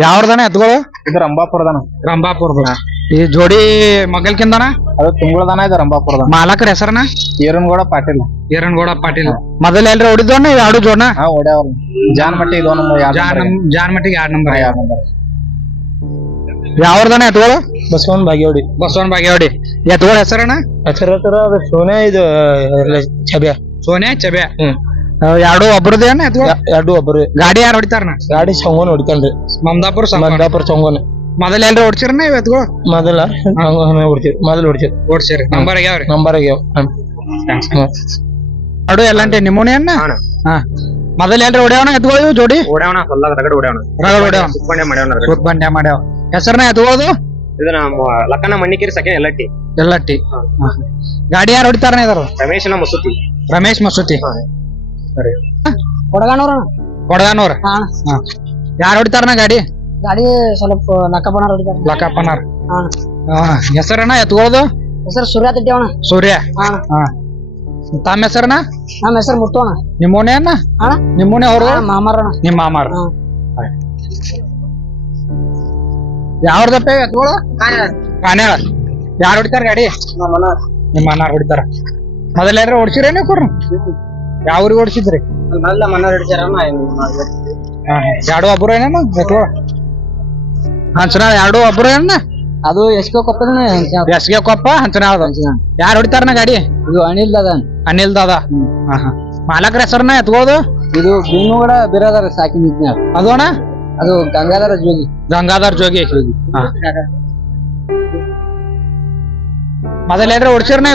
ಯಾವ್ದನ ಎತ್ಗಳು ಇದು ರಂಭಾಪುರದನ. ರಂಭಾಪುರದ. ಈ ಜೋಡಿ ಮಗಲ್ಕಿಂದನ ಅದು ತುಂಗುಳದನ. ಇದು ರಂಭಾಪುರದ. ಮಾಲಕರ ಹೆಸರನ ಈರನ್ಗೌಡ ಪಾಟೀಲ್. ಈರನ್ಗೌಡ ಪಾಟೀಲ್. ಮೊದಲ ಎಲ್ರ ಹೊಡಿದವನ ಎರಡು ಜೋಡ್ನ ಓಡ್ಯಾವ. ಜಾನ್ಮಟ್ಟಿ ಇದು ಜಾನ್ಮಟ್ಟಿಗೆ 2 ನಂಬರ್. ಯಾವ್ದನ ಎತ್ಗಳು ಬಸವನ್ ಬಾಗೇವಾಡಿ. ಬಸವನ್ ಬಾಗೇವಾಡಿ. ಎತ್ಗಳ ಹೆಸರನ ಹೆಸರ ಅದು ಸೋನೆ. ಇದು ಚಬ್ಯಾ. ಸೋನೆ ಚಬ್ಯಾ. ಎರಡು ಒಬ್ರದೇನ ಎರಡು ಒಬ್ರು. ಗಾಡಿ ಯಾರು ಹೊಡಿತಾರನ? ಗಾಡಿ ಚಂಗೋನ್ ಹೊಡಿತಾನ್ರಿ. ಮಮದಾಪುರ ಚಂಗೋನ್. ಮೊದಲ ಎಲ್ರ ಹೊಡ್ಸಿರನ ಇವ್ ಎತ್ಗಳು? ಮೊದಲ ಹೊಡ್ತೀವಿ. ಮೊದಲು ಹೊಡ್ತೀವಿ. ಓಡ್ಸಿರಿ. ನಂಬರ್ ಆಗ್ಯಾವ್ರಿ? ನಂಬರ್ ಆಗ್ಯಾವ. ಎರಡು ಎಲ್ಲಂಟೆ ನಿಮ್ಮನೆ ಅನ್ನ. ಹಾ ಮೊದಲ ಎಲ್ರ ಹೊಡ್ಯಾವನ ಎತ್ಗಳು ಇವು ಜೋಡಿ? ಓಡ್ಯಾವಣ. ಹೊಲ್ದಾಗ ರಗಡ್ ಓಡ್ಯಾವಣ. ರಗಡ್ ಹೊಡ್ಯಾವ. ಸುತ್ಬಂಡೆ ಮಾಡ್ಯಾವ. ಹೆಸರನ ಎತ್ಗಳದು? ಇದು ನಮ್ಮ ಲಕ್ಕನ ಮಣ್ಣಿಕೇರಿ ಸೆಕೆಂಡ್ ಎಲ್ಲಟ್ಟಿ. ಎಲ್ಲಟ್ಟಿ. ಗಾಡಿ ಯಾರು ಹೊಡಿತಾರನ ಇದಾರು? ರಮೇಶನ ಮಸೂತಿ. ರಮೇಶ್ ಮಸೂತಿ. ಸರಿ. ಕೊಡಗಾನವ್ರ. ಕೊಡಗಾನವ್ರ. ಯಾರು ಹೊಡಿತಾರನ ಗಾಡಿ? ಗಾಡಿ ಸ್ವಲ್ಪ ಲಕ್ಕಪ್ಪನಾರ್ ಹೊಡಿತಾರ. ಲಕ್ಕಪ್ಪನಾರ್. ಹೆಸರನ ಎತ್ಕೊಳ್ಳೋದು? ಹೆಸರು ಸೂರ್ಯ ತಿಟ್ಟವಣ. ಸೂರ್ಯ. ತಮ್ಮ ಹೆಸರನ? ನಮ್ಮ ಹೆಸರು ಮುತ್ತೋಣ. ನಿಮ್ಮೋನೆ ಅನ್ನ? ನಿಮ್ಮೋನೆ ಅವ್ರು? ಮಾಮಾರಣ. ನಿಮ್ಮ ಮಾಮಾರ. ಯಾವ್ದಪ್ಪ ಎತ್ಕೊಳ್ಳೋ? ಕಾನ್ಯಾಳ. ಯಾರು ಹೊಡಿತಾರ ಗಾಡಿ? ನಿಮ್ಮ ಅಣ್ಣಾರ್ ಹೊಡಿತಾರ. ಮೊದಲ ಯಾರು ಹೊಡ್ಸಿರ ನೀವು ಕೊಡ್ರಿ? ಯಾವ ಊರಿಗೆ ಓಡಿಸಿದ್ರಿ? ಎರಡು ಒಬ್ಬರು ಏನೇನು ಹಂಚನಾಳ? ಎರಡು ಒಬ್ಬರು ಏನ? ಅದು ಎಸ್ಕೆ ಕೊಪ್ಪ. ಎಸ್ಗೆ ಕೊಪ್ಪ ಹಂಚನಾಳ. ಯಾರು ಹೊಡಿತಾರನ ಗಾಡಿ? ಇದು ಅನಿಲ್ ದಾದ. ಅನಿಲ್ ದಾದ. ಮಾಲಕರ ಹೆಸರನ್ನ ಎತ್ಕೊಳ್ಳೋದು? ಇದು ಭೀಮಗೌಡ ಬಿರಾದಾರ ಸಾಕಿನ. ಅದು ಅಣ್ಣ? ಅದು ಗಂಗಾಧರ ಜೋಗಿ. ಗಂಗಾಧರ್ ಜೋಗಿ. ಮೊದಲ ಏನ್ರ ಹೊಡ್ಸಿರ್ನ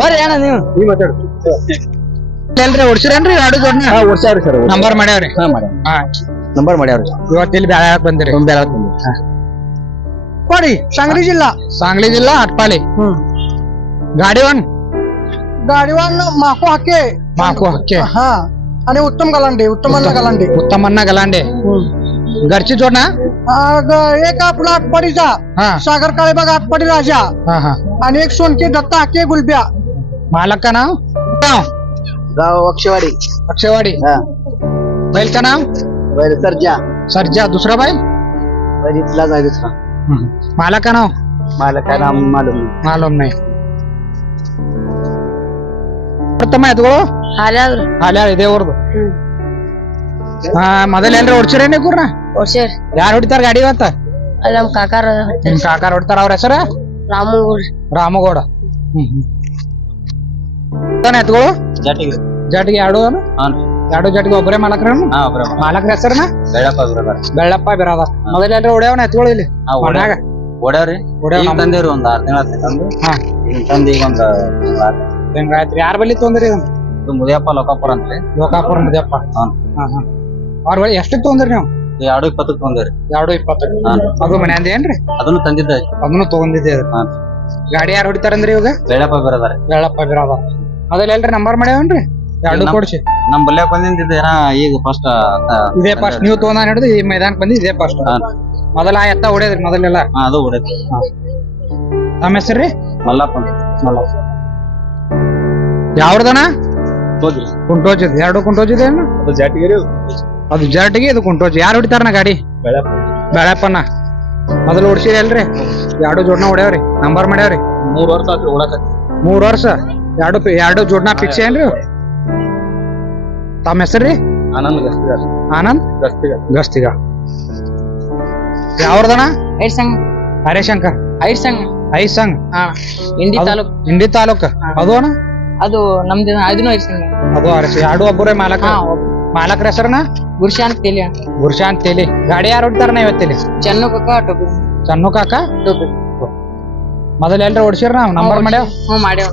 ಬರ್ರಿ ಅಣ್ಣ ನೀವು. ಎಲ್ರಿ ಹೊಡ್ಸಿರೇನ್ರಿ ಎರಡು ಜೋಡ್ನ? ಹೊಡ್ಸ್ಯಾವ್ರಿ ಸರ್. ನಂಬರ್ ಮಾಡ್ಯಾವ್ರಿ? ನಂಬರ್ ಮಾಡ್ಯಾವ್ರಿ. ಇವತ್ತು ಇಲ್ಲಿ ಬ್ಯಾಳಕ್ ಬಂದಿರಿ? ಕೊಡಿ. सांगली जिल्हा. सांगली जिल्हा आटपाले. गाडी वन. गाडी वन माको हक्के. माको हक्के. हा. आणि उत्तम गलांडे. उत्तमन्ना गलांडे. उत्तमन्ना गलांडे. घरची जोड ना? एक आपला आटपाडीचा सागर काळेबाग आटपाडी राजा. आणि एक सोनके दत्ता हक्के गुलब्या. मालक का नाव? गाव अक्षवाडी. अक्षवाडी. बैल का नाव? बैल सर्जा. सर्जा. दुसरा बैल? बैल इथला जाय दुसरा. मालक का नाव? मालक का नाम मालूम नाही. ಪ್ರಥಮ ಎತ್ಗಳು ಹಾಲ್ಯಾಳ ಇದೆ ಅವ್ರದ್ದು. ಮೊದಲ ಎಲ್ರ ಹೊಡ್ಸಿರೇನೆ ಕೂರ್ನ? ಯಾರು ಹೊಡಿತಾರ ಗಾಡಿ ಇವತ್ತ? ನಮ್ ಕಾಕಾರ. ನಿಮ್ ಕಾಕಾರ ಹೊಡ್ತಾರ. ಅವ್ರ ಹೆಸರ? ರಾಮಗೌಡ. ರಾಮಗೌಡ. ಎತ್ಗಳು ಜಟಿಗೆ ಎರಡು? ಎರಡು ಜಟಿಗೆ ಒಬ್ಬರೇ ಮಾಲಕ್ರ? ಮಾಲಕ್ರ ಹೆಸರನ? ಬೆಳ್ಳಪ್ಪ ಬಿರಾದ. ಮೊದಲ ಎಲ್ರ ಹೊಡ್ಯಾವನ ಎತ್ಗಳು ಇಲ್ಲಿ? ಓಡ್ಯಾವ್ರಿ. ತಂದೇವ್ರಿ ಒಂದ್ 6 ತಿಂಗಳ ತಂದು. ತಂದು ಈಗ ಒಂದ್ ತಿಂಗಳಾಯ್ತ್ರಿ. ಯಾರ ಬಲ್ಲಿ ತೊಂದ್ರಿ? ಮುದಿಯಪ್ಪ ಲೋಕಾಪುರ ಅಂತ್ರಿ. ಲೋಕಾಪುರ ಮುದಿಯಪ್ಪ. ಅವ್ರ ಬಳಿ ಎಷ್ಟಕ್ಕೆ ತೊಂದ್ರಿ ನೀವು? 220 ತೊಂದ್ರಿ. 220. ಅದು ಮನ್ಯಾಂದ ಏನ್ರಿ? ಅದನ್ನು ತಂದಿದ್ದ. ಅದನ್ನು ತಗೊಂಡಿದ್ದೆ. ಗಾಡಿ ಯಾರು ಹೊಡಿತಾರಂದ್ರಿ ಇವಾಗ? ಬೆಳ್ಳಪ್ಪ ಬಿರಾದಾರ. ಬೆಳ್ಳಪ್ಪ ಬಿರಾದ. ಮೊದಲ ಎಲ್ರಿ ನಂಬರ್ ಮಾಡ್ಯಾವನ್ರಿ? ಎರಡು ಕೊಡ್ಸಿ. ನಮ್ ಬಲ್ಯ ಬಂದಿದ್ದ ಈಗ ಫಸ್ಟ್ ಇದೇ ಫಸ್ಟ್. ನೀವು ತೊಗೊಂಡ ಹಿಡಿದು ಈ ಮೈದಾನಕ್ಕೆ ಬಂದಿ ಇದೇ ಫಸ್ಟ್. ಮೊದಲ ಎತ್ತ ಹೊಡ್ಯದ್ರಿ ಮೊದಲೆಲ್ಲ? ಅದು ಹೊಡ್ಯದ್ರಿ. ತಮ್ಮ ಹೆಸರ್ರಿ? ಮಲ್ಲಪ್ಪ. ಮಲ್ಲಪ್ಪ. ಯಾವ್ದನ? ಕುಂಟೋಜಿದ್. ಎರಡು ಕುಂಟೋಜಿದೆ. ಅದು ಜಾಟಿಗೆ. ಅದು ಜಟಿಗೆ, ಇದು ಕುಂಟೋಜಿ. ಯಾರು ಹೊಡಿತಾರನ ಗಾಡಿ? ಬೆಳಪ್ಪನ. ಮೊದಲು ಹೊಡ್ಸಿರಿ ಅಲ್ರಿ? ಎರಡು ಜೋಡ್ನ ಹೊಡ್ಯಾವ್ರಿ? ನಂಬರ್ ಮಾಡ್ಯಾವ್ರಿ? 3 ವರ್ಷ ಆತ್ರಿ ಹೊಡಕತ್ತಿ. 3 ವರ್ಷ. ಎರಡು ಜೋಡ್ನ ಫಿಕ್ಸ್ ಏನ್ರಿ? ತಮ್ಮ ಹೆಸರ್ರಿ? ಆನಂದ್ ಗಸ್ತಿಗ. ಆನಂದ್ ಗಸ್ತಿಗ. ಯಾವ್ದನ? ಹರೇಶಂಕರ್. ಐದ್ ಸಂಘ. ಇಂಡಿ ತಾಲೂಕ್. ಇಂಡಿ ತಾಲೂಕ್. ಅದು ಅಣ್ಣ? ಅದು ನಮ್ದು. ಅದನ್ನು ಐದ್ ಅದು ಅರಸಿ. ಎರಡು ಒಬ್ಬರೇ ಮಾಲಕ? ಮಾಲಕರ ಹೆಸರನ? ಗುರುಶಾಂತ್ ತೇಲಿ. ಗುರುಶಾಂತ್ ತೇಲಿ. ಗಾಡಿ ಯಾರು ಹೊಡ್ತಾರನ ಇವತ್ತಿಲ್ಲಿ? ಚನ್ನು ಕಾಕ ಟೋಪಿ. ಚನ್ನು ಕಾಕ ಟೋಪಿ. ಮೊದಲ ಎಲ್ರ ಹೊಡ್ಸಿರ ನಾವ್? ನಂಬರ್ ಮಾಡ್ಯಾವ? ಮಾಡ್ಯಾವ.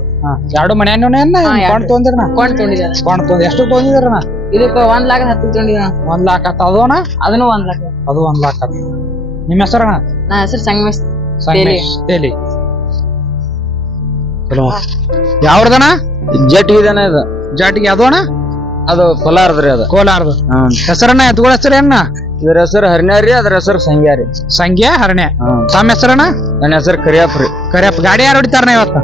ಎರಡು ಮನೆಯನ್ನ ಕೊಂಡ್ ತೊಂದಿರ? ಕೊಂಡ್ ತೊಂದ್. ಎಷ್ಟು ತೊಂದಿದ್ರನ? ಇದಕ್ಕ 1,10,000 ತೊಂದಿದ. 1,00,000 ಆತ. ಅದು ಅಣ್ಣ? ಅದನ್ನು 1,00,000. ಅದು 1,00,000. ನಿಮ್ಮ ಹೆಸರಣ್ಣ? ನನ್ನ ಹೆಸರು ಸಂಗಮೇಶ್ ತೇಲಿ. ಯಾವ್ದನ? ಜಟಿಗಿದಾನ. ಇದು ಜಾಟಿಗೆ. ಅದು ಅಣ್ಣ? ಅದು ಕೋಲಾರದ್ರಿ. ಅದು ಕೋಲಾರದ. ಹೆಸರನ್ನ ಎತ್ಗಳ ಹೆಸರೇನ? ಇದ್ರ ಹೆಸರು ಹರ್ಣ್ಯಾರಿ. ಅದ್ರ ಹೆಸರು ಸಂಗ್ಯಾರಿ. ಸಂಗ್ಯಾ ಹರ್ಣ್ಯ. ತಮ್ಮ ಹೆಸರನ್ನ? ನನ್ನ ಹೆಸರು ಕರಿಯಪ್ಪ ರೀ. ಕರಿಯಪ್ಪ. ಗಾಡಿ ಯಾರು ಹೊಡಿತಾರನ ಇವತ್ತ?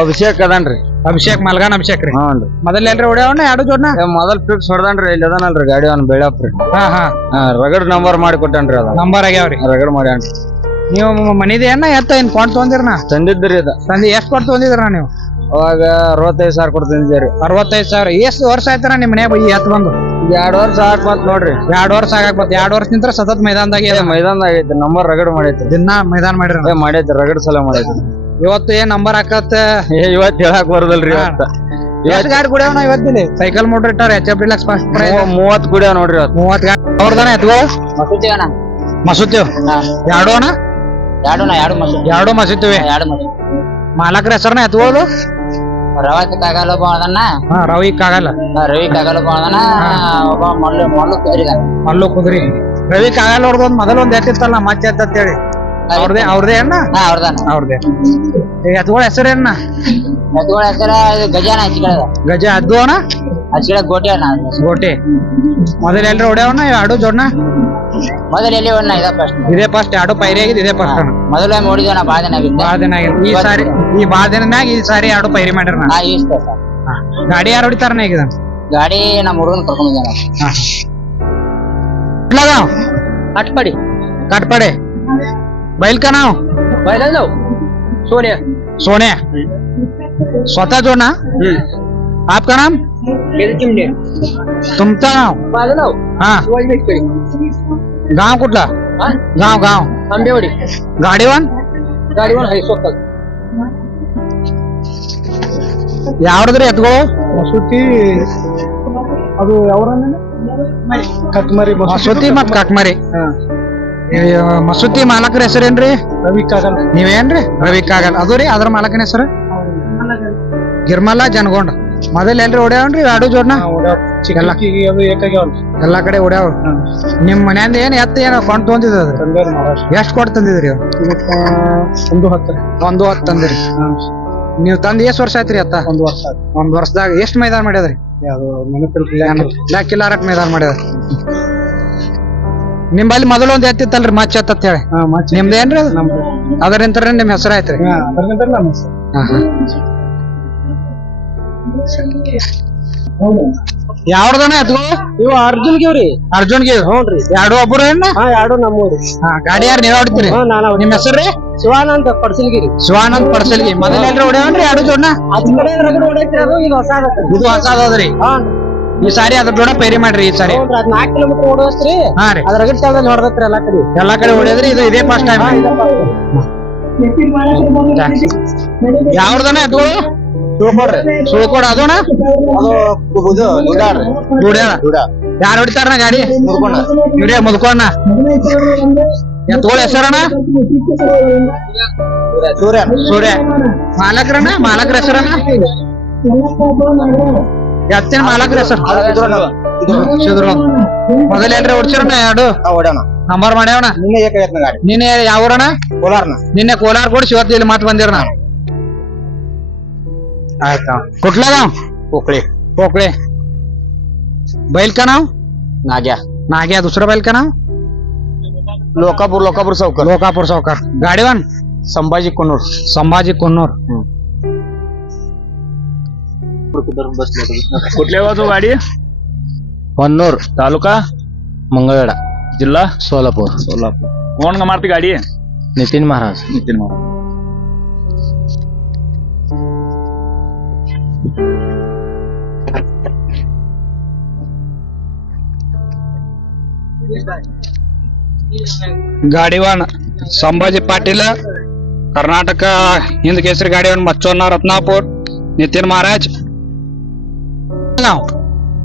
ಅಭಿಷೇಕ್ ಅದನ್ರಿ. ಅಭಿಷೇಕ್ ಮಲ್ಗಾನ್ ಅಭಿಷೇಕ್ ರೀ ಹ್ಞೂ ಮೊದಲ್ ಎಲ್ರಿ ಹೊಡ್ಯಾವಣ್ಣ ಎರಡು ಜೋಡ್ನ ಮೊದಲ್ ಫಿಕ್ಸ್ ಹೊಡ್ದಾನ್ರಿ ಇಲ್ಲಿ ಅದಾನಲ್ರಿ ಗಾಡಿ ಅವ್ನ ಬೆಳಪ್ರಿ ಹಾ ರಗಡ್ ನಂಬರ್ ಮಾಡಿ ಕೊಟ್ಟಾನ್ರಿ ಅದ ನಂಬರ್ ಆಗ್ಯಾವ್ರಿ ರಗಡ್ ಮಾಡ್ಯಾನ್ರಿ ನೀವು ಮನಿದೆ ಏನ ಎತ್ತ ಏನ್ ಕೊಂಡ್ ತೊಗೊಂದಿರ್ನ ತಂದಿದ್ರಿ ಅದ ತಂದಿ ಎಷ್ಟ್ ಕೊಟ್ಟು ತೊಗೊಂದಿದ್ರ ನೀವು ಅವಾಗ 65,000 ಕೊಟ್ಟು ತಂದಿದ್ದೀರಿ 65,000 ಎಷ್ಟು ವರ್ಷ ಆಯ್ತಾರ ನಿಮ್ ಮನ್ಯಾಗ ಈ ಎತ್ ಬಂದು 2 ವರ್ಷ ಆಗ್ ಬಂತ್ ನೋಡ್ರಿ 2 ವರ್ಷ ಆಗಾಕ್ ಬಂತ 2 ವರ್ಷ ನಿಂತ್ರ ಸತತ್ ಮೈದಾನದಾಗ ಮೈದಾನ ಆಗೈತಿ ನಂಬರ್ ರಗಡ್ ಮಾಡೈತಿ ದಿನ ಮೈದಾನ ಮಾಡಿರ ಮಾಡೈತಿ ರಗಡ್ ಸಲ ಮಾಡೈತಿ ಇವತ್ತು ಏನ್ ನಂಬರ್ ಹಾಕತ್ ಇವತ್ ಹೇಳಕ್ ಬರದಲ್ರಿ ಇವತ್ತ ಎಷ್ಟು ಗಾಡಿ ಕುಡಿಯವ್ ನಾವ್ ಇವತ್ತಿಲ್ಲಿ ಸೈಕಲ್ ಮೋಟರ್ ಇಟ್ಟಾರ H F deluxe first prize 30 ಕುಡಿಯಾವ ನೋಡ್ರಿ ಇವತ್ತು 30 ಗಾಡಿ ಅವ್ರದಾನ ಎತ್ಗಳು ಮಸೂತಿವ್ ಎರಡು ಅಣ್ಣ ಎರಡು ಮಸೂತಿವಿ ಮಾಲಕ್ರ ಹೆಸರನ್ನ ಎತ್ಕೊಳ್ಳೋದು ರವಿ ಕಾಗಲ್ಲ ರವಿ ಕಾಗಲ್ಲ ಒಬ್ಬ ಮಲ್ಲು ಕುದ್ರಿ ರವಿ ಕಾಗಲ್ಲ ಅವ್ರದ್ದು ಒಂದ್ ಮೊದಲ ಒಂದ್ ಎತ್ತಿತ್ತಲ್ಲ ಮತ್ತೆ ಎತ್ತ ಹೇಳಿ ಅವ್ರದೇ ಅಣ್ಣ ಅವ್ರದೇ ಎತ್ಗಳ ಹೆಸರೇನ ಎತ್ಗಳ ಹೆಸರ ಗಜಾನ ಹಚ್ಚಿಗಳದ ಗಜ ಅದ್ದು ಅಣ್ಣ ಹಚ್ಚಿಗಳ ಗೋಟಿ ಅಣ್ಣ ಗೋಟಿ ಮೊದಲ ಎಲ್ರಿ ಹೊಡ್ಯಾವಣ್ಣ ಎರಡು ಜೋಡ್ನ ಮೊದಲ ಎಲ್ಲಿ ಒಣ್ಣ ಇದೇ ಫಸ್ಟ್ ಎರಡು ಪೈರಿ ಆಗಿದೆ ಇದೇ ಫಸ್ಟ್ ಅಣ್ಣ ಮೊದಲ ನೋಡಿದ್ವಿ ಬಾಳ ದಿನ ಆಗಿತ್ತು ಬಾಳ ದಿನ ಆಗಿದೆ ಈ ಸಾರಿ ಈ ಬಾಳ ದಿನ ಮ್ಯಾಗ ಈ ಸಾರಿ ಎರಡು ಪೈರಿ ಮಾಡ್ಯಾರ ಗಾಡಿ ಯಾರು ಹೊಡಿತಾರಣ್ಣ ಈಗ ಗಾಡಿ ನಮ್ಮ ಹುಡುಗನ್ ಕರ್ಕೊಂಡ್ ಕಟ್ಪಡಿ ಕಟ್ಪಡೆ बैल का नाव सोनिया सोनिया स्वतः जो ना आपका नाम तुमचा नाव हाँ गाव कुठला गाव गाव आंबेवाडी गाडीवान आहे स्वतः ಯಾವ್ದ್ರಿ ಎತ್ಗಳು ಮಸೂತಿ ಅದು ಕಟ್ಮರಿ ಮಸೂತಿ ಮತ್ ಕಟ್ಮರಿ ಮಸೂತಿ ಮಾಲಕರ ಹೆಸರೇನ್ರಿ ರವಿ ಕಾಗಲ್ ನೀವೇನ್ರಿ ರವಿ ಕಾಗಲ್ ಅದು ರೀ ಅದ್ರ ಮಾಲಕನ ಹೆಸರು ಗಿರ್ಮಲ ಜನಗೊಂಡ ಮೊದಲ್ ಎಲ್ರಿ ಹೊಡ್ಯಾವನ್ರಿ ಎರಡು ಜೋಡ್ನ ಎಲ್ಲಾ ಕಡೆ ಹೊಡ್ಯಾವ ನಿಮ್ ಮನ್ಯಾಂದ ಏನ್ ಎತ್ತ ಏನ ಕೊಂಡ್ ತೊಂದಿದ್ರಿ ಎಷ್ಟ್ ಕೊಟ್ಟು ತಂದಿದ್ರಿ ಒಂದು ಹತ್ತು ತಂದಿರಿ ನೀವ್ ತಂದ್ ಎಷ್ಟ್ ವರ್ಷ ಆಯ್ತ್ರಿ ಅತ್ತ ಒಂದ್ ವರ್ಷದಾಗ ಎಷ್ಟ್ ಮೈದಾನ ಮಾಡ್ಯದ್ರಿ ಲೆಕ್ಕಿಲ್ಲಾರಟ್ ಮೈದಾನ ಮಾಡ್ಯದ ನಿಮ್ಮಲ್ಲಿ ಮೊದಲು ಒಂದ್ ಎತ್ತಿತ್ತಲ್ರಿ ಮಚ್ಚ ಅಂತ ಹೇಳಿ ನಿಮ್ದೇನ್ರಿ ಅದರಿಂತ ನಿಮ್ ಹೆಸರು ಆಯ್ತ್ರಿ ಯಾವ್ದನ ಎತ್ಗಳು ಇವು ಅರ್ಜುನ್ಗಿವ್ರಿ ಅರ್ಜುನ್ಗೆ ಹ್ಞೂನ್ರಿ ಎರಡು ಒಬ್ಬರು ಏನ ಎರಡು ನಮ್ಮೂರಿ ಗಾಡಿ ಯಾರು ನೀವ್ ಹೊಡಿತೀರಿ ನಿಮ್ ಹೆಸರು ಶಿವಾನಂದ್ ಪಡ್ಸಲ್ಗಿರಿ ಶಿವಾನಂದ್ ಪಡ್ಸಲ್ಗಿ ಮೊದಲ ಎಲ್ರಿ ಹೊಡ್ಯಾವನ್ರಿ ಎರಡು ಜೋಡ್ನ ಇದು ಹೊಸ ಇದು ಹೊಸದದ್ರಿ ಈ ಸಾರಿ ಅದ್ರ ಜೋಡ ಪೈರಿ ಮಾಡ್ರಿ ಈ ಸಾರಿ 4 ಕಿಲೋಮೀಟರ್ ಓಡೋಸ್ತ್ರಿ ಹಾ ರೀ ಅದ್ರ ಗಂಟೆ ಹೊಡೆದತ್ರಿ ಎಲ್ಲಾ ಕಡೆ ಹೊಡೆದ್ರಿ ಇದು ಇದೇ ಫಸ್ಟ್ ಟೈಮ್ ಯಾವ್ದನ ಎತ್ಗಳು ಸುಳ್ಕೊಡ್ರಿ ಅದೋಣ ಯಾರು ಹೊಡಿತಾರಣ ಗಾಡಿ ಇವ್ರೇ ಮುದ್ಕೋಣ ಎತ್ಗಳ ಹೆಸರಣ ಸೂರ್ಯ ಮಾಲಕ್ರಣ ಮಾಲಕ್ರ ಹೆಸರಣ ಎತ್ತಿನ ಮಾಲಕ್ರ ಹೆಸರು ಮೊದಲ ಎಲ್ರಿ ಹೊಡ್ಸಿರಣ ಎರಡು ನಂಬರ್ ಮಾಡ್ಯಾವಣ ನಿನ್ನೆ ಯಾವೂರಣ ಕೋಲಾರ್ನ ನಿನ್ನೆ ಕೋಲಾರ ಕೊಡ್ಸಿ ಇವತ್ತು ಇಲ್ಲಿ ಮಾತು ಬಂದಿರ ನಾ आयता कुठला गाव पोकळे पोकळे बैल का नाव नाग्या नाग्या दुसरं बैल का नाव लोकापूर सावकार गाडीवान संभाजी कुन्नूर कुठल्या गावची गाडी ಹೊನ್ನೂರ್ तालुका मंगळवेढा जिल्हा सोलापूर कोण का मारती गाडी नितीन महाराज गाडीवान संभाजी पाटील कर्नाटक हिंद केसरी गाडीवान मच्छोन्ना रत्नापूर नितीन महाराज नाव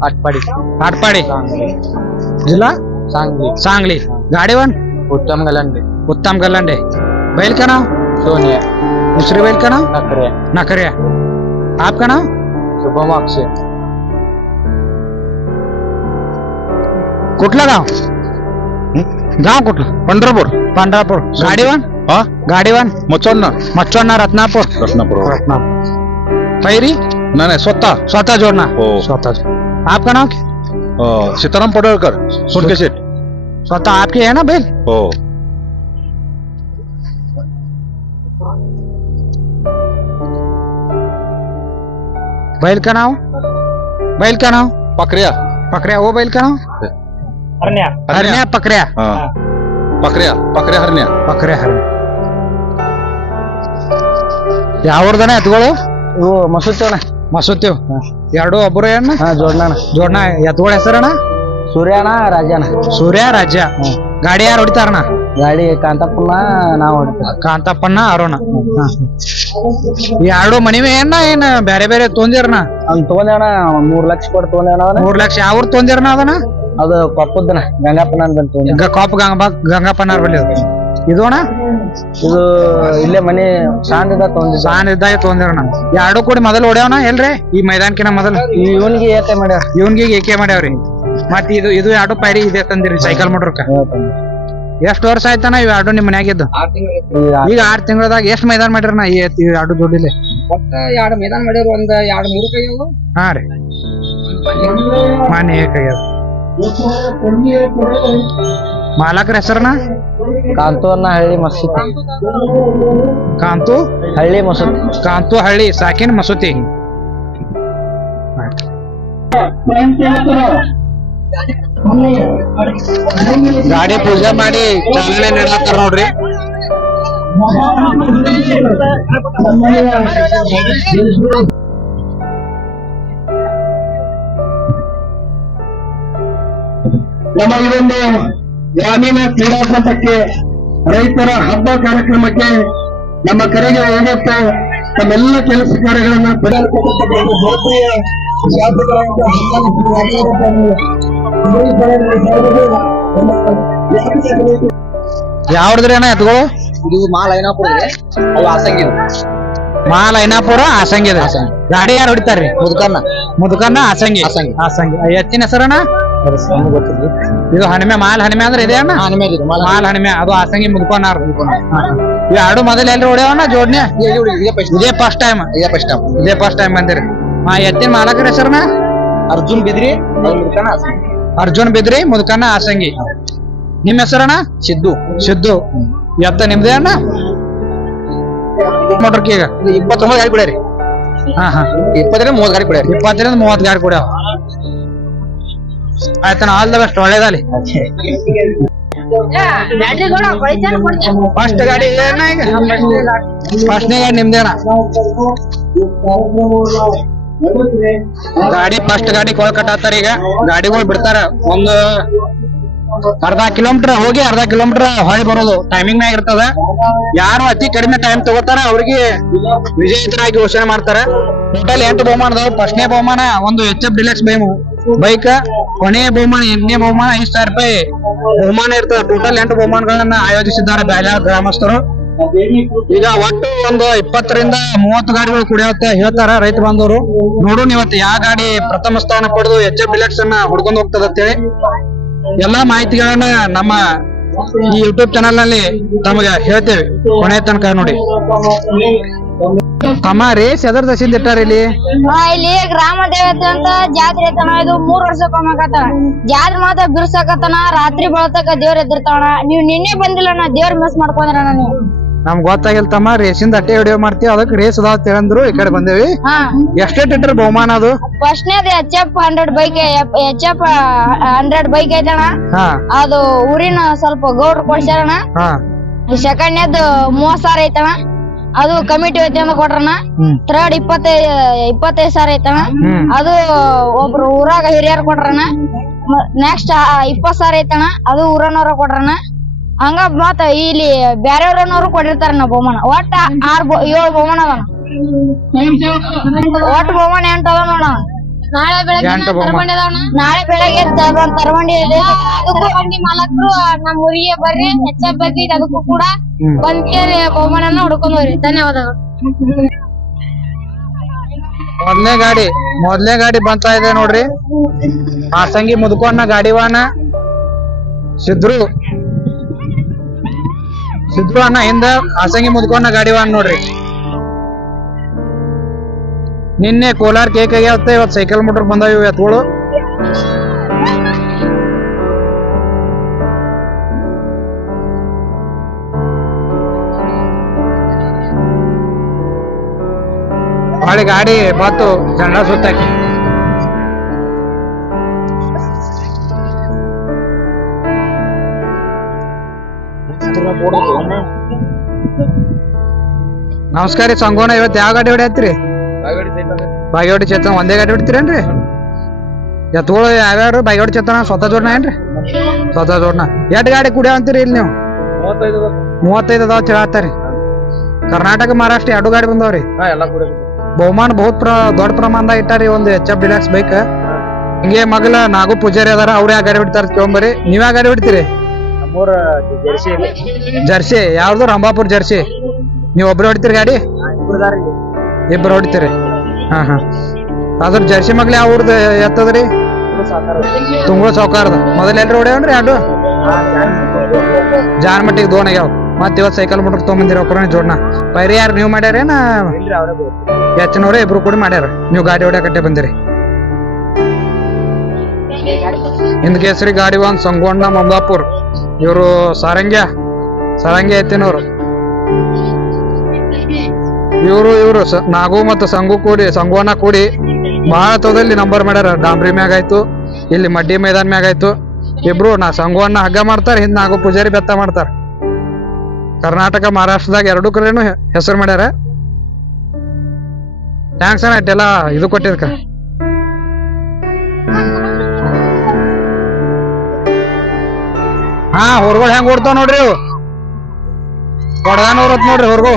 आटपाडी जिल्हा सांगली गाडीवान उत्तम गलांडे बैल का नाव सोनिया दूसरे बैल का नाव नखरिया आपका नाव शुभम अक्षय कुठला गाव गाव कुठलं पंढरपूर गाडीवान मच्छोन्ना रत्नापूर पैरी नाही स्वतः जोड़ना स्वतः आपका नाम सीताराम पडळकर सोनके शेठ स्वतः आपकी है ना बैल हो बैल का नाव पकऱ्या पकड्या वो बैल का नाव हरण्या पकड्या हा पकऱ्या हरण्या पकड्या हरण्या ಯಾವ್ರದನ ಎತ್ಗಳು ಇವು ಮಸೂತಿವಣ ಮಸೂತಿವ್ ಎರಡು ಒಬ್ಬರು ಏನ ಜೋಡ್ನಣ ಜೋಡ್ನ ಎತ್ಗಳ ಹೆಸರಣ್ಣ ಸೂರ್ಯಣ ರಾಜನ ಸೂರ್ಯ ರಾಜ್ಯ ಗಾಡಿ ಯಾರು ಹೊಡಿತಾರಣ್ಣ ಗಾಡಿ ಕಾಂತಪ್ಪನ ನಾವು ಹೊಡಿತೀವಿ ಕಾಂತಪ್ಪಣ್ಣ ಅರುಣ ಈ ಎರಡು ಮನಿವೆ ಏನ ಬೇರೆ ಬೇರೆ ತೊಂದಿರಣ ಅವ್ನ್ ತಗೊಂಡೇಣ 3 ಲಕ್ಷ ಕೊಟ್ಟು ತಗೊಂಡೇಣ 3 ಲಕ್ಷ ಯಾವ ತೊಂದಿರಣ ಅದನ್ನ ಅದು ಕೊಪ್ಪದನ ಗಂಗಾಪನ ಅಂತ ಕಾಪ್ ಗಂಗಪ್ಪನಾರ್ ಬಲ್ಲಿ ಇದು ಅಣ್ಣ ಇದು ಇಲ್ಲೇ ಮನೆ ಸಾಂದಿದ ಸಾನ್ ಇದ್ದಾಗ ತೊಂದಿರಣ ಎರಡು ಕೂಡಿ ಮೊದಲು ಹೊಡ್ಯಾವನ ಎಲ್ರಿ ಈ ಮೈದಾನಕಿನ ಮೊದಲು ಇವನಿಗೆ ಏಕೆ ಮಾಡ್ಯಾರ ಇವನ್ಗೆ ಏಕೆ ಮಾಡ್ಯಾವ್ರಿ ಮತ್ ಇದು ಎರಡು ಪೈರಿ ಇದೆ ತಂದಿರಿ ಸೈಕಲ್ ಮೋಟ್ರಕ್ಕ ಎಷ್ಟ್ ವರ್ಷ ಆಯ್ತಾನ ಇವ್ ಎರಡು ನಿಮ್ ಮನ್ಯಾಗಿದ್ದು ಈಗ 6 ತಿಂಗಳದಾಗ ಎಷ್ಟ್ ಮೈದಾನ ಮಾಡ್ಯಾರ ಈ ಎರಡು ದುಡ್ಡಿಲೆ ಎರಡು ಮೈದಾನ ಮಾಡ್ಯಾರ ಒಂದ್ 2-3 ಕೈಯವು ಹಾ ರೀ ಮಾನ್ಯ ಏಕಾಗ್ಯಾವ ಮಾಲಕರ ಹೆಸರನ ಕಾಂತೂರ್ನ ಹಳ್ಳಿ ಮಸೂತಿ ಕಾಂತು ಹಳ್ಳಿ ಮಸೂತಿ ಕಾಂತು ಹಳ್ಳಿ ಸಾಕಿನ ಮಸೂತಿ ಗಾಡಿ ಪೂಜೆ ಮಾಡಿ ಚಾಲನೆ ನೀಡತ್ತಾರ ನೋಡ್ರಿ ನಮ್ಮ ಇದೊಂದು ಗ್ರಾಮೀಣ ಕ್ರೀಡಾಕೂಟಕ್ಕೆ ರೈತರ ಹಬ್ಬ ಕಾರ್ಯಕ್ರಮಕ್ಕೆ ನಮ್ಮ ಕರೆಗೆ ಹೋಗುತ್ತೆ ತಮ್ಮೆಲ್ಲ ಕೆಲಸ ಕಾರ್ಯಗಳನ್ನ ಯಾವ್ದ್ರಿ ಅಣ್ಣ ಎತ್ಗಳು ಇದು ಮಾಲ್ ಐನಾಪುರ ಅವು ಆಸಂಗಿ ಮಾಲ್ ಐನಾಪುರ ಆಸಂಗಿ ಗಾಡಿ ಯಾರು ಹೊಡಿತಾರ್ರಿ ಮುದುಕನ್ನ ಆಸಂಗಿ ಎತ್ತಿನ ಹೆಸರಣ್ಣ ಇದು ಹಣಿಮೆ ಮಾಲ್ ಹಣಿಮೆ ಅಂದ್ರೆ ಇದೆ ಅಣ್ಣ ಮಾಲ್ ಹಣಿಮೆ ಅದು ಆಸಂಗಿ ಮುದುಕನ್ನಾರ ಇವ್ ಎರಡು ಮೊದಲು ಎಲ್ರಿ ಹೊಡ್ಯಾವಣ್ಣ ಜೋಡ್ನೆ ಇದೇ ಫಸ್ಟ್ ಟೈಮ್ ಬಂದಿರಿ ಎತ್ತಿನ ಮಾಲಕರ ಹೆಸರಣ್ಣ ಅರ್ಜುನ್ ಬಿದ್ರಿ ಅರ್ಜುನ್ ಬಿದ್ರಿ ಮುದುಕನ್ನ ಆಸಂಗಿ ನಿಮ್ ಹೆಸರಣ್ಣ ಸಿದ್ದು ಎತ್ತ ನಿಮ್ದೇ ಅಣ್ಣ ಮೋಟರ್ಕಿ ಈಗ 29 ಗಾಡಿ ಕೊಡ್ಯಾರಿ ಹಾ 20-30 ಗಾಡಿ ಕೊಡ್ಯಾರಿ 20-30 ಗಾಡಿ ಕೊಡ್ಯಾವ ಆಯ್ತಣ್ಣ ಆಲ್ ದ ಬೆಸ್ಟ್ ಒಳ್ಳೇದಾಲಿ ಫಸ್ಟ್ ಗಾಡಿ ಫಸ್ಟ್ನೇ ಗಾಡಿ ನಿಮ್ದೇನ ಗಾಡಿ ಫಸ್ಟ್ ಗಾಡಿ ಕೊಳ್ ಕಟ್ಟಾತಾರ ಈಗ ಗಾಡಿಗಳು ಬಿಡ್ತಾರ ಒಂದು ಅರ್ಧ ಕಿಲೋಮೀಟರ್ ಹೋಗಿ ಅರ್ಧ ಕಿಲೋಮೀಟರ್ ಹೊಳಿ ಬರೋದು ಟೈಮಿಂಗ್ ಮ್ಯಾಗ ಇರ್ತದ ಯಾರು ಅತಿ ಕಡಿಮೆ ಟೈಮ್ ತಗೋತಾರ ಅವ್ರಿಗೆ ವಿಜೇತರಾಗಿ ಘೋಷಣೆ ಮಾಡ್ತಾರ ಟೋಟಲ್ 8 ಬಹುಮಾನದವು ಫಸ್ಟ್ನೇ ಬಹುಮಾನ ಒಂದು HF ಡಿಲಕ್ಸ್ ಬೈಕ್ ಕೊನೆಯ ಬಹುಮಾನ 8ನೇ ಬಹುಮಾನ 5,000 ರೂಪಾಯಿ ಬಹುಮಾನ ಇರ್ತದೆ ಟೋಟಲ್ 8 ಬಹುಮಾನಗಳನ್ನ ಆಯೋಜಿಸಿದ್ದಾರೆ ಬ್ಯಾಲ್ಯಾಳ ಗ್ರಾಮಸ್ಥರು ಈಗ ಒಟ್ಟು ಒಂದು 20ರಿಂದ 30 ಗಾಡಿಗಳು ಕುಡಿಯುತ್ತ ಹೇಳ್ತಾರ ರೈತ ಬಾಂಧವರು ನೋಡೋಣ ಇವತ್ತು ಯಾವ ಗಾಡಿ ಪ್ರಥಮ ಸ್ಥಾನ ಪಡೆದು HF ಡಿಲಕ್ಸ್ ಅನ್ನ ಹುಡ್ಕೊಂಡು ಹೋಗ್ತದ ಅಂತೇಳಿ ಎಲ್ಲಾ ಮಾಹಿತಿಗಳನ್ನ ನಮ್ಮ ಈ ಯೂಟ್ಯೂಬ್ ಚಾನಲ್ ನಲ್ಲಿ ತಮಗೆ ಹೇಳ್ತೇವೆ ಕೊನೆ ತನಕ ನೋಡಿ ತಮ್ಮ ರೇಸ್ ಎದರ್ ದಶಿಂದ ಇಟ್ಟಾರ ಇಲ್ಲಿ ಗ್ರಾಮ ದೇವತೆ ಅಂತ ಜಾತ್ರೆ ಐತಣ ಇದು 3 ವರ್ಷಕ್ಕೊಮ್ಮಕತ್ತಣ ಜಾತ್ರೆ ಮಾತ್ರ ಬಿರ್ಸಕತ್ತನ ರಾತ್ರಿ ಬೆಳತಕ ದೇವ್ರ ಎದಿರ್ತಾವಣ ನೀವ್ ನಿನ್ನೆ ಬಂದಿಲ್ಲಣ್ಣ ದೇವ್ರ ಮಿಸ್ ಮಾಡ್ಕೊಂಡ್ರಣ್ಣ ನೀವು ನಮ್ಗ್ ಗೊತ್ತಾಗಿಲ್ಲ ತಮ್ಮ ರೇಸಿಂದ ಅಟ್ಟೆ ವಿಡಿಯೋ ಮಾಡ್ತೀವಿ ಅದಕ್ಕೆ ರೇಸ್ ಅದಾವ ತಿಳಂದ್ರು ಈ ಕಡೆ ಬಂದೇವಿ ಎಷ್ಟೇ ಇಟ್ಟರ ಬಹುಮಾನ ಅದು ಫಸ್ಟ್ನೇದು HF 100 ಬೈಕ್ HF 100 ಬೈಕ್ ಐತಣ್ಣ ಅದು ಊರಿನ ಸ್ವಲ್ಪ ಗೌಡ್ರು ಕೊಡ್ಸ್ಯಾರಣ ಸೆಕೆಂಡ್ನೇದು 30,000 ಐತಣ್ಣ ಅದು ಕಮಿಟಿ ವತಿಯಿಂದ ಕೊಟ್ರಣ ಥರ್ಡ್ 25,000 ಐತಣ್ಣ ಅದು ಒಬ್ರು ಊರಾಗ ಹಿರಿಯರ್ ಕೊಟ್ರಣ ನೆಕ್ಸ್ಟ್ 20,000 ಐತಣ್ಣ ಅದು ಊರನವ್ರ ಕೊಟ್ರಣ ಹಂಗ ಮತ್ತ ಇಲ್ಲಿ ಬ್ಯಾರೆಯವ್ರನ್ನವ್ರು ಕೊಟ್ಟಿರ್ತಾರ ನಾ ಬಹುಮಾನ ಒಟ್ಟ 7 ಬಹುಮಾನ ಅದಾನ ಒಟ್ಟು ಬಹುಮಾನ 8 ಅದ ನೋಡ ನಾಳೆ ಬೆಳಗ್ಗೆ ತರಬಂಡಿ ಇದೆ ಅದಕ್ಕೂ ಮಾಲಕರು ನಮ್ಮ ಊರಿಗೆ ಬರ್ರಿ ಹೆಚ್ಚಾಗಿ ಅದಕ್ಕೂ ಕೂಡ ಬಂದ್ಕೇರಿ ಬಹುಮಾನ ಹುಡ್ಕೊಂಡ್ರಿ ಧನ್ಯವಾದಗಳು ಮೊದ್ಲೇ ಗಾಡಿ ಬಂತಾ ಇದೆ ನೋಡ್ರಿ ಆಸಂಗಿ ಮುದುಕೋಣ್ಣ ಗಾಡಿವಾನ ಸಿದ್ರು ಅಣ್ಣ ಹಿಂದ ಆಸಂಗಿ ಮುದ್ಕೊಂಡ ಗಾಡಿವಾನ್ ನೋಡ್ರಿ ನಿನ್ನೆ ಕೋಲಾರ ಕೇಕ್ ಆಗ್ಯಾವತ್ತ ಇವತ್ ಸೈಕಲ್ ಮೋಟರ್ ಬಂದಾವ ಇವ್ ಎತ್ಗಳು ಹೊಳ್ಳಿ ಗಾಡಿ ಬತ್ತು ಜನರಲ್ ಸುತ್ತಾಕಿ. ನಮಸ್ಕಾರ ರೀ ಸಂಗೋಣ, ಇವತ್ತು ಯಾವ ಗಾಡಿ ಹೊಡ್ಯಾತ್ರಿ? ಬಾಗೇವಾಡಿ ಚೇತನ ಒಂದೇ ಗಾಡಿ ಹೊಡಿತೀರೇನ್ರಿ? ಎತ್ಗಳು ಯಾವ್ಯಾವ್ರು? ಬಾಗೇವಾಡಿ ಚೇತನ ಸ್ವತಃ ಜೋಡ್ನ ಏನ್ರಿ? ಸ್ವತಃ ಜೋಡ್ನ. ಎಷ್ಟ್ ಗಾಡಿ ಕುಡಿಯ ಅಂತೀರಿ ಇಲ್ಲಿ ನೀವು? 35 ಅದಾವ ಹೇಳತ್ತಾರಿ. ಕರ್ನಾಟಕ ಮಹಾರಾಷ್ಟ್ರ ಎರಡು ಗಾಡಿ ಬಂದವ್ರಿ. ಬಹುಮಾನ ದೊಡ್ಡ ಪ್ರಮಾಣದಾಗ ಇಟ್ಟಾರಿ. ಒಂದು HF ಡಿಲಕ್ಸ್ ಬೈಕ್. ಹಿಂಗೆ ಮಗಲ ನಾಗು ಪೂಜಾರಿ ಅದಾರ, ಅವ್ರ ಯಾವ ಗಾಡಿ ಬಿಡ್ತಾರ ಕೇಳ್ಬರಿ. ನೀವ್ ಯಾವ ಗಾಡಿ ಬಿಡ್ತೀರಿ? ಜರ್ಸಿ. ಯಾವ್ದು? ರಂಭಾಪುರ್ ಜರ್ಸಿ. ನೀವ್ ಒಬ್ರು ಹೊಡಿತೀರಿ ಗಾಡಿ? ಇಬ್ರು ಹೊಡಿತೀರಿ. ಹಾ ಹಾ. ಅದ್ರ ಜರ್ಸಿ ಮಗ್ಲಿ ಯಾವ ಊರ್ದ ಎತ್ತದ್ರಿ? ತುಂಗಳ ಸಾವುಕಾರದ. ಮೊದಲ ಎಲ್ರು ಹೊಡ್ಯಾವನ್ರಿ ಎರಡು? ಜಾನ್ಮಟ್ಟಿಗೆ ದೋನ್ ಆಗ್ಯಾವ. ಮತ್ ಇವತ್ ಸೈಕಲ್ ಮೋಟರ್ ತೊಗೊಂಬಂದಿರ ಜೋಡ್ನ. ಪೈರಿ ಯಾರು ನೀವ್ ಮಾಡ್ಯಾರೇನ ಹೆಚ್ಚನವ್ರೆ? ಇಬ್ರು ಕೂಡ ಮಾಡ್ಯಾರ. ನೀವು ಗಾಡಿ ಹೊಡ್ಯಾಕಟ್ಟೆ ಬಂದಿರಿ. ಹಿಂದ್ ಕೇಸರಿ ಗಾಡಿ ಒಂದ್ ಸಂಗೋಣ್ಣ ಮಮದಾಪುರ್. ಇವರು ಸಾರಂಗ್ಯ ಎತ್ತಿನವ್ರು. ಇವರು ನಾಗು ಮತ್ತು ಸಂಗೋಣ ಕೂಡಿ ಬಹಳ ತೋದಲ್ಲಿ ನಂಬರ್ ಮಾಡ್ಯಾರ. ಡಾಂಬ್ರಿ ಮ್ಯಾಗ ಆಯ್ತು, ಇಲ್ಲಿ ಮಡ್ಡಿ ಮೈದಾನ್ ಮ್ಯಾಗ ಆಯ್ತು. ಇಬ್ರು ಸಂಗೋಣ ಹಗ್ಗ ಮಾಡ್ತಾರ, ಹಿಂದ್ ನಾಗು ಪೂಜಾರಿ ಬೆತ್ತ ಮಾಡ್ತಾರ. ಕರ್ನಾಟಕ ಮಹಾರಾಷ್ಟ್ರದಾಗ ಎರಡು ಕಡೆನೂ ಹೆಸರು ಮಾಡ್ಯಾರ. ಥ್ಯಾಂಕ್ಸ್ ಅಣ್ಣ ಇಟ್ಟೆಲ್ಲ ಇದು ಕೊಟ್ಟಿದ್ಕ. ಹಾ, ಹೊರಗಳು ಹೆಂಗ್ ಓಡ್ತಾವ ನೋಡ್ರಿ. ಕೊಡಗಾನವ್ರ ನೋಡ್ರಿ ಹೊರಗು.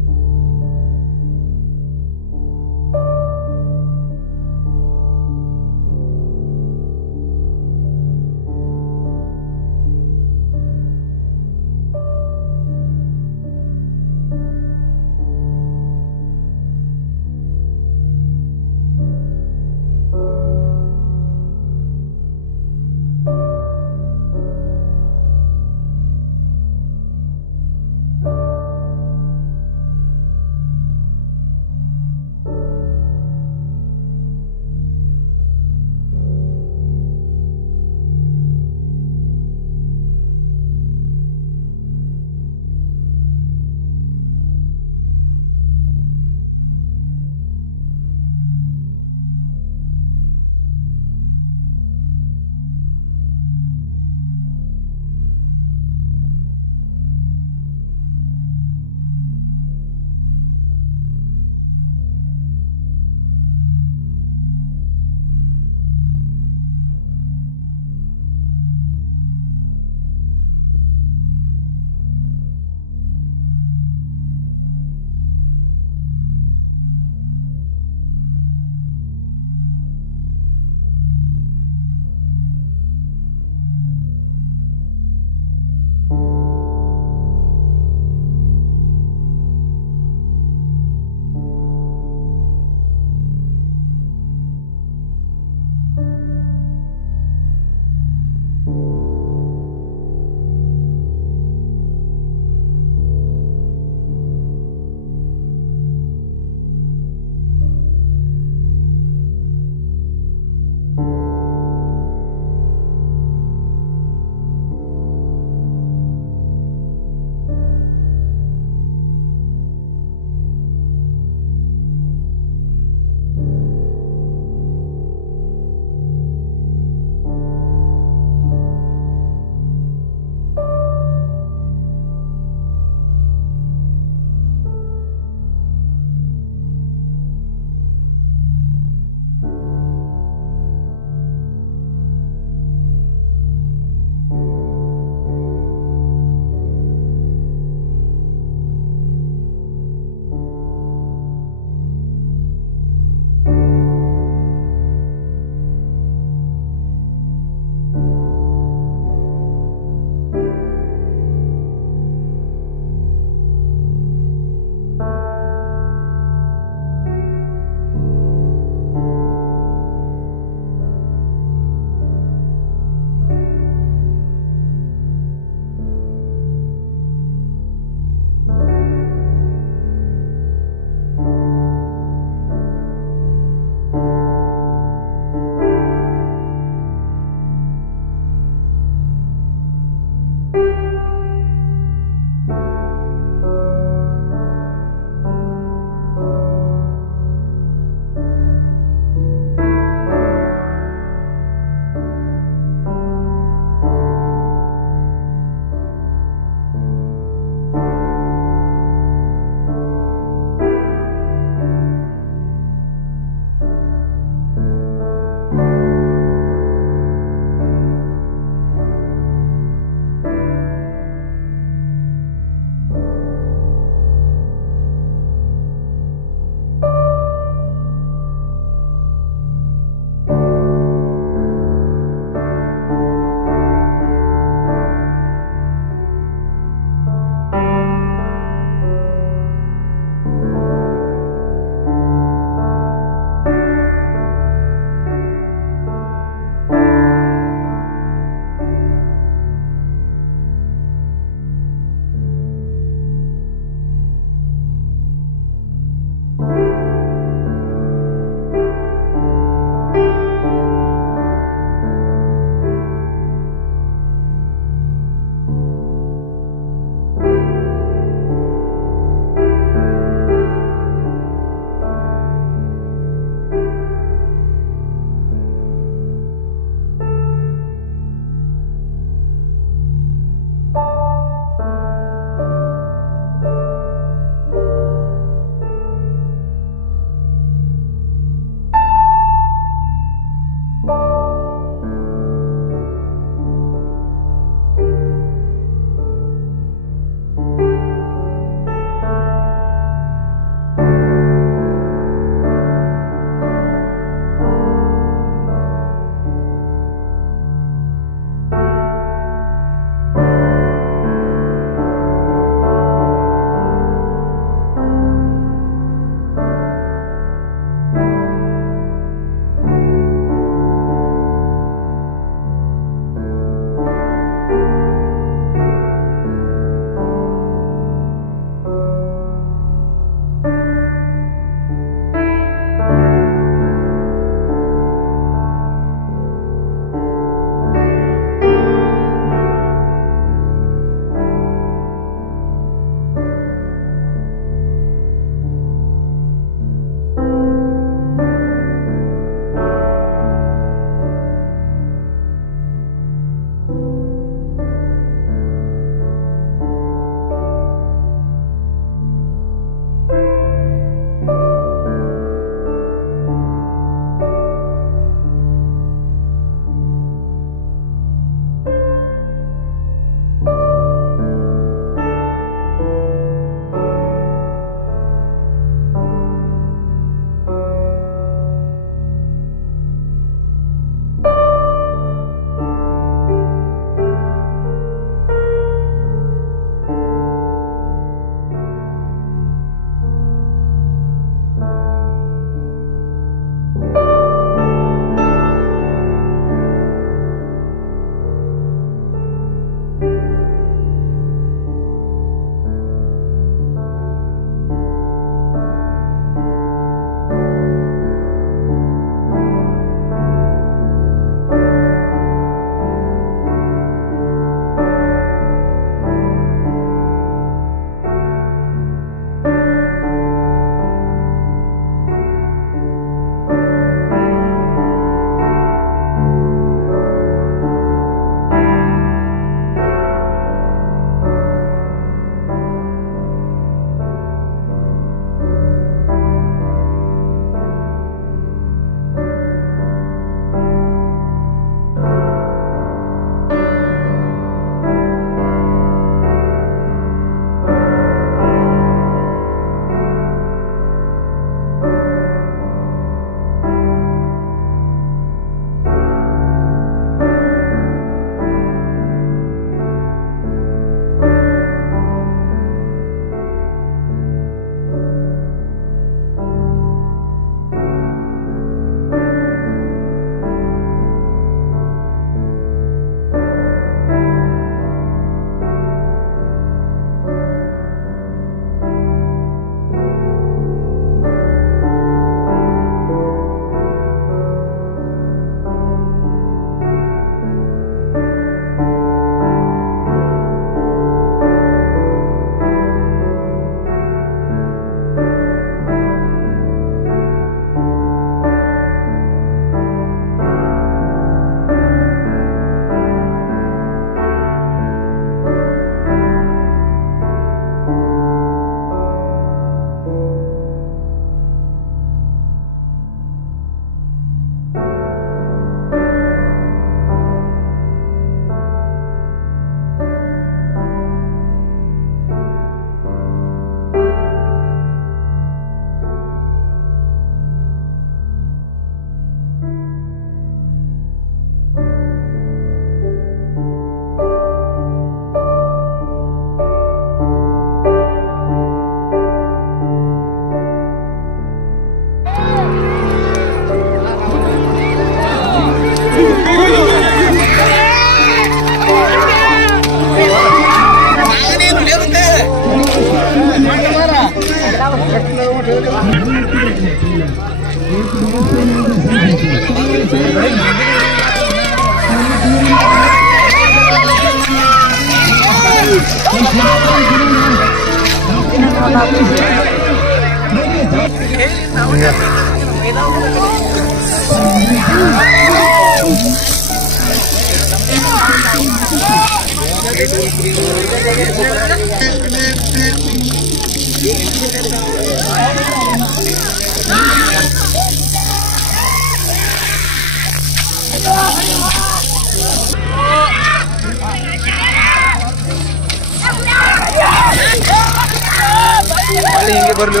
ಹಿಂಗೆ ಬರ್ಲಿ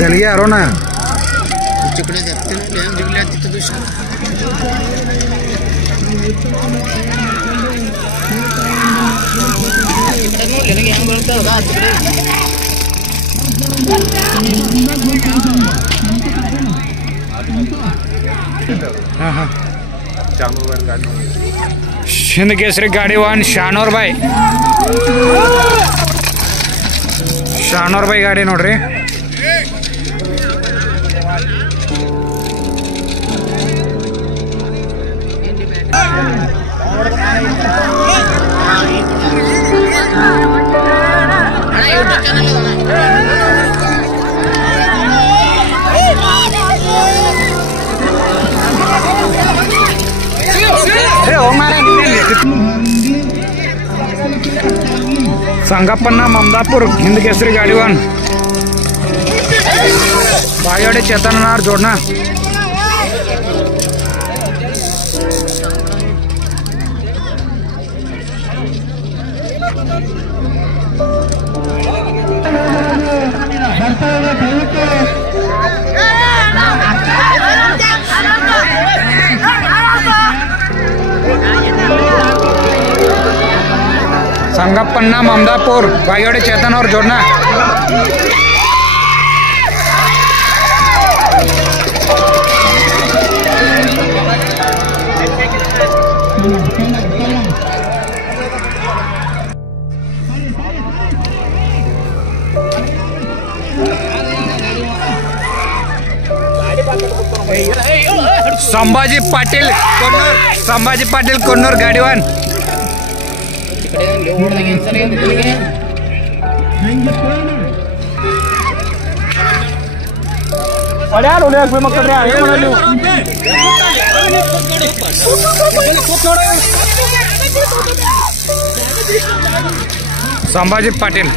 ತೆಲಿಗೆ ಅರೋಣ हिंद केसरी गाड़ी वन शानोर भाई गाड़ी नोड्री संगप्पन्न ममदापुर हिंद केसरी गाड़ी वन बायोडे चेतन जोड़ना संगप्पन्न ममदापुर बायोडे चेतन और जोड़ना संभाजी पाटिल कोन्नूर गाड़ी वन संभाजी पाटिल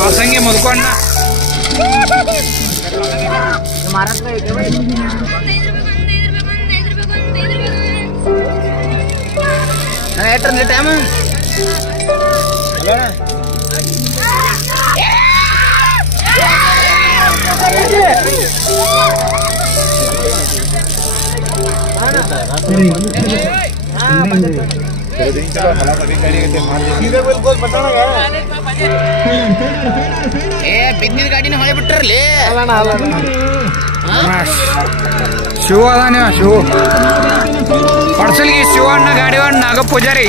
आसंगे मुझको टाइम ಬಿದ್ದಿದ ಗಾಡಿನ ಹೊಳೆ ಬಿಟ್ಟರ್ಲಿ ಶಿವ ಅದಾನೆ ಶಿವ ಪಡ್ಸಲ್ಗಿ ಶಿವ ಅಣ್ಣ ಗಾಡಿ ಅಣ್ಣ ನಾಗ ಪೂಜಾರಿ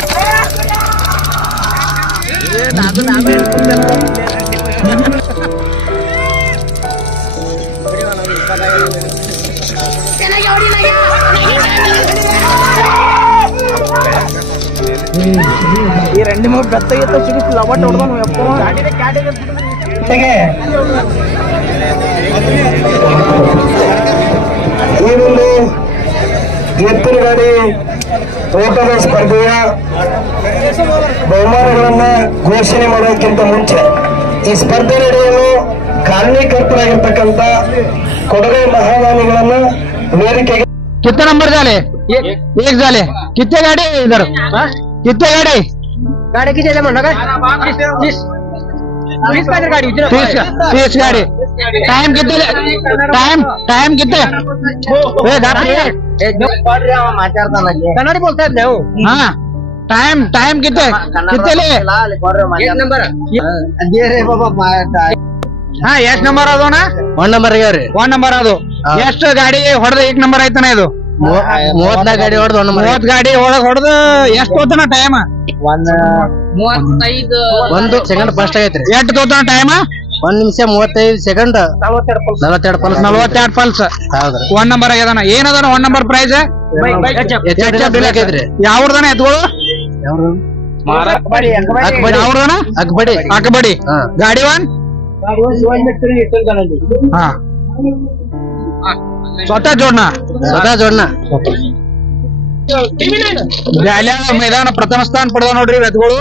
ಈ ರಂಡಿ ಮೂರು ಬೆತ್ತಾಗಿತ್ತ ಸಿಗುತ್ತಿಲ್ಲ ಒಟ್ಟು ಹೊಡೆದನು ಯಪ್ಪ ಈ ಒಂದು ಎತ್ತಿನ ಗಾಡಿ ಓಟದ ಸ್ಪರ್ಧೆಯ ಬಹುಮಾನಗಳನ್ನ ಘೋಷಣೆ ಮಾಡೋಕ್ಕಿಂತ ಮುಂಚೆ ಈ ಸ್ಪರ್ಧೆ ನಡೆಯಲು ಕಾರಣೀಕರ್ತರಾಗಿರ್ತಕ್ಕಂಥ ಕೊಡಗೈ ಮಹಾದಾನಿಗಳನ್ನ ವೇದಿಕೆಗೆ कितने नंबर जाले एक जाले कितने गाड़ी इधर कितने गाड़ी ಗಾಡಿ ಕಿತ್ತೆ ಮಣ್ಣಗ 30 ಗಾಡಿ 30 गाड़ी टाइम कितने टाइम कितने ಮಾತಾಡ್ತಾನ ಕನ್ನಡ बोलता है ನೀವು हाँ टाइम कितने ले एक नंबर अरे बाबा ಹಾ ಎಷ್ಟ್ ನಂಬರ್ ಅದೋಣ 1 ನಂಬರ್ ಆಗ್ಯಾವ್ರಿ 1 ನಂಬರ್ ಅದು ಎಷ್ಟು ಗಾಡಿ ಹೊಡೆದ 1 ನಂಬರ್ ಐತನ ಇದು 34 ಗಾಡಿ ಹೊಡೆದ್ 1 ನಂಬರ್ 30 ಗಾಡಿ ಒಳಗ್ ಹೊಡೆದ ಎಷ್ಟು ಹೋತನ ಟೈಮ್ 1 ಸೆಕೆಂಡ್ ಫಸ್ಟ್ ಆಗೈತ್ರಿ ಎಷ್ಟು ತೋತಾನ ಟೈಮ್ 1 ನಿಮಿಷ 35 ಸೆಕೆಂಡ್ 42 ಪಲ್ಸ್ ಹೌದ್ರಿ 1 ನಂಬರ್ ಆಗ್ಯದನ ಏನದನ 1 ನಂಬರ್ ಪ್ರೈಸ್ ಯಾವ್ದನ ಎತ್ಗಳು ಅಕ್ಬಡಿ ಗಾಡಿ 1 ಹಾ स्वतः जोडना ಬ್ಯಾಲ್ಯಾಳ ಮೈದಾನ ಪ್ರಥಮ ಸ್ಥಾನ ಪಡೆದ ನೋಡ್ರಿ ಎತ್ಗಳು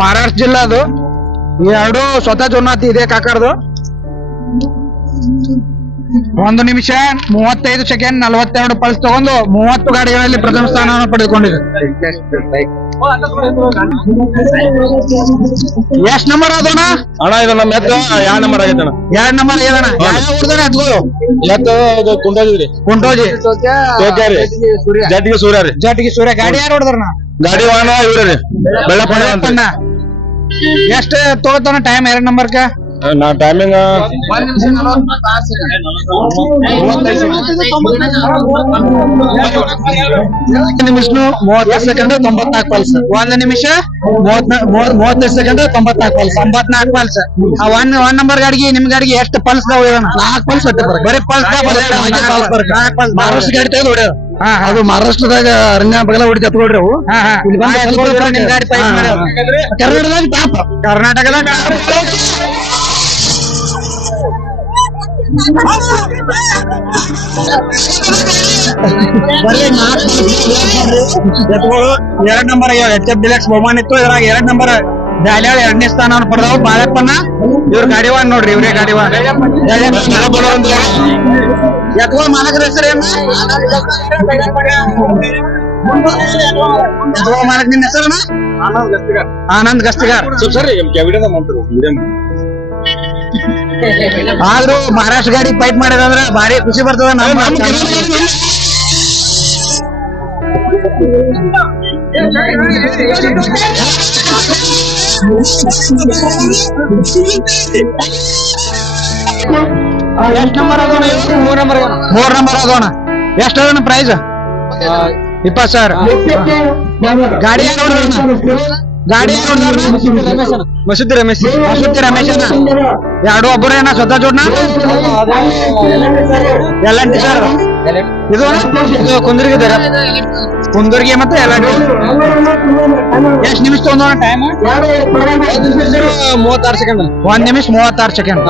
ಮಹಾರಾಷ್ಟ್ರ ಜಿಲ್ಲಾ ಅದು ಎರಡು ಸ್ವತಃ ಜೋಡ್ನಾತಿ ಇದೆ ಕಾಕಾರ್ದು 1 ನಿಮಿಷ 35 ಸೆಕೆಂಡ್ 42 ಪಲ್ಸ್ ತಗೊಂಡು 30 ಗಾಡಿಗಳಲ್ಲಿ ಪ್ರಥಮ ಸ್ಥಾನವನ್ನು ಪಡೆದುಕೊಂಡಿದೆ ಎಷ್ಟ್ ನಂಬರ್ ಅದೋಣ ಅಣ್ಣ ಇದು ನಮ್ಮ ಎತ್ತು 2 ನಂಬರ್ ಆಗೈತಣ್ಣ 2 ನಂಬರ್ ಆಗ್ಯದಣ್ಣ ಎತ್ಗಳು ಎತ್ತು ಕುಂಟೋಜಿ ಕುಂಟೋಜಿ ಜಟ್ಟಿಗೆ ಸೂರ್ಯ ರೀ ಜಟ್ಟಿಗೆ ಸೂರ್ಯ ಗಾಡಿ ಯಾರು ಹೊಡೆದ್ರಣ್ಣ ಗಾಡಿ ವಾಹನ ಇವ್ರಿ ಬೆಳ್ಳಪ್ಪಣ್ಣ ಎಷ್ಟ್ ತಗೋತಾನ ಟೈಮ್ 2 ನಂಬರ್ಕ ನಾ ಟೈಮಿಂಗ್ 1 ನಿಮಿಷ 30 ಸೆಕೆಂಡ್ 94 ಪಲ್ಸ್ 1 ನಿಮಿಷ 30 ಸೆಕೆಂಡ್ 94 ಪಲ್ಸ್ 94 ಪಲ್ಸ್ ಆ 1 ನಂಬರ್ ಗಾಡಿಗೆ ನಿಮ್ ಗಾಡಿಗೆ ಎಷ್ಟು ಪಲ್ಸ್ 4 ಪಲ್ಸ್ ಬರೀ ಪಲ್ಸ್ ಮಹಾರಾಷ್ಟ್ರ ಗಾಡಿ ತೆಗೆದು ಹೊಡ್ಯಾರ ಅದು ಮಹಾರಾಷ್ಟ್ರದಾಗ ಅರಣ್ಯ ಬಗಲ ಹೊಡಿತ ಎತ್ಕೊಳ್ರಿ ಅವು ನಿಮ್ ಗಾಡಿ ಕರ್ನಾಟಕದಾಗ ಎತ್ಗಳು 2 ನಂಬರ್ HF ಡಿಲಕ್ಸ್ ಬಹುಮಾನ ಇತ್ತು ಇದ್ರಾಗ 2 ನಂಬರ್ ಬ್ಯಾಲ್ಯಾಳ 2ನೇ ಸ್ಥಾನವನ್ನು ಪಡೆದವು ಬಾಳಪ್ಪನ ಇವ್ರ ಗಾಡಿ ವಾನ್ ನೋಡ್ರಿ ಇವ್ರೇ ಗಾಡಿ ವಾನ್ ಎತ್ಗಳು ಮಾಲಕರ ಹೆಸರು ಏನು ಮಾಲಕ್ ನಿನ್ನ ಹೆಸರಣ್ಣ ಆನಂದ್ ಗಸ್ತಿಗಾರ್ ಆದ್ರೂ ಮಹಾರಾಷ್ಟ್ರ ಗಾಡಿ ಫೈಟ್ ಮಾಡಿದಂದ್ರ ಭಾರಿ ಖುಷಿ ಬರ್ತದ ಎಷ್ಟ್ ನಂಬರ್ ಅದೋಣ 3 ನಂಬರ್ ಅದೋಣ ಎಷ್ಟ ಅದೋಣ ಪ್ರೈಸ್ 20,000 ಗಾಡಿ ಗಾಡಿ ಮಸೂದಿ ರಮೇಶ್ ಎರಡು ಒಬ್ಬರೇನ ಸ್ವತಃ ಜೋಡ್ನ ಎಲ್ಲ ಇದು ಕುಂದರ್ಗಿ ಮತ್ತೆ ಎಲ್ಲ ಎಷ್ಟ್ ನಿಮಿಷ ತಗೊಂಡ ಟೈಮ್ 36 ಸೆಕೆಂಡ್ 1 ನಿಮಿಷ 36 ಸೆಕೆಂಡ್